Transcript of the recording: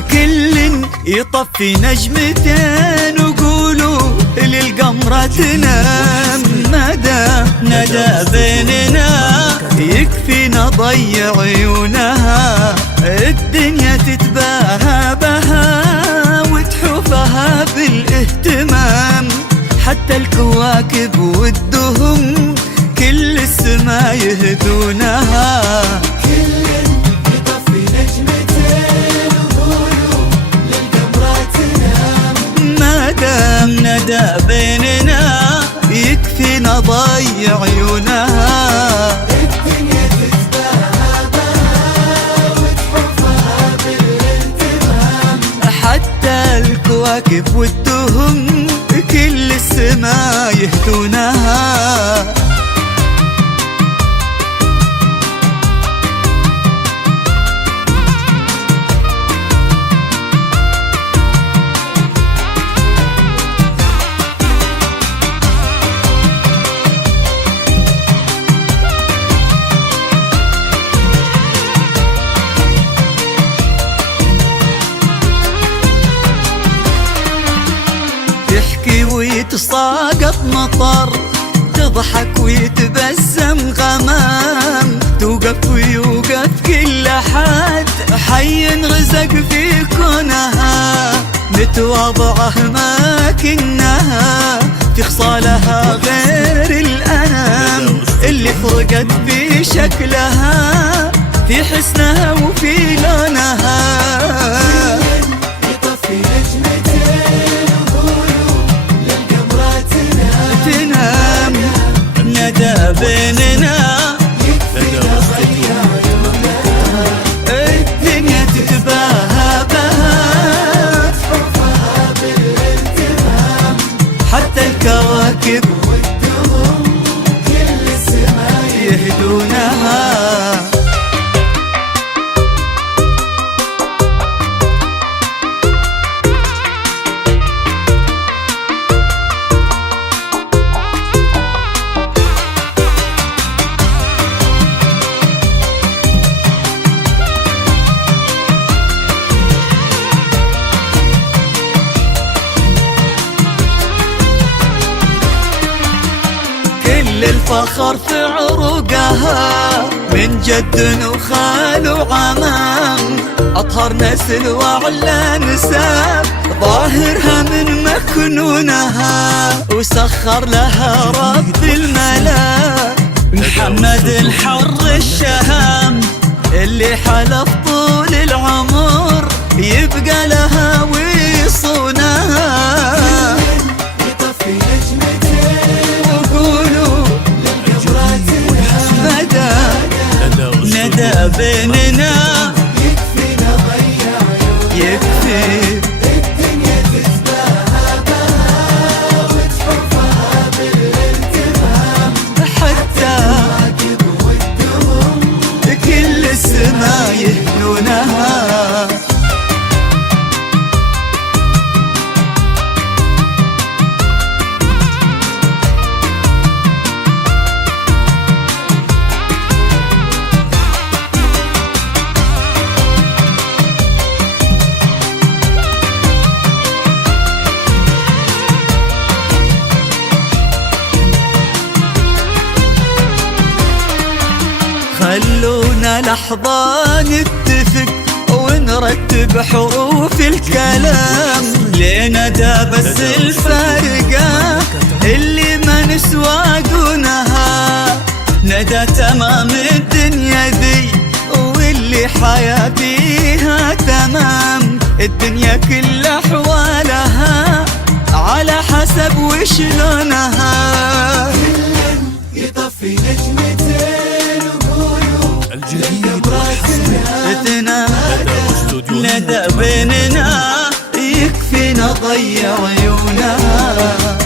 كل يطفي نجمتين وقولوا للقمرة تنام. ندى بيننا يكفي نضيع عيونها، الدنيا تتباهى بها وتحوفها بالاهتمام. حتى الكواكب والدهم كل السما يهدونها. كل يطفي نجمتين وقولوا للقمرة تنام. ما دام ندى بيننا يكفي نضيع عيونها، الدنيا تتباهى بها وتحوفها بالاهتمام. حتى الكواكب والدهم كل السما يهدونها. تحكي ويتساقط مطر، تضحك ويتبسم غمام، توقف ويوقف كل حد حي رزق في كونها. متواضعة ما كنها في خصالها غير الأنام، اللي فرقت في شكلها في حسنها وفي لونها. يطفي نجمتين وقولوا للقمرة تنام. ندى بيننا الدنيا تتباهى بها تحوفها بالاهتمام. حتى الكواكب والدهم كل السما يهدونها. كل الفخر في عروقها من جد وخال وعمام، أطهر نسل وأعلى نساب ظاهرها من مكنونها. وسخر لها رب الملا محمد الحر الشهام، اللي حلف طول العمر يبقى لها ويصونها. يطفي نجمتين وقولوا للقمرة تنام. ندى بيننا يكفي نضيع عيونها. يكفي الدنيا تتباهى بها وتحوفها بالاهتمام. حتى الكواكب والدهم كل السما يهدونها. خلونا لحظة نتفق ونرتب حروف الكلام، لندى بس الفارقة اللي ما نسوى دونها. ندى تمام الدنيا ذي واللي حياة فيها تمام، الدنيا كل أحوالها على حسب وشلونها. يطفي نجمتين وقولوا للقمرة تنام. تنام ندى بيننا يكفي نضيع عيونها.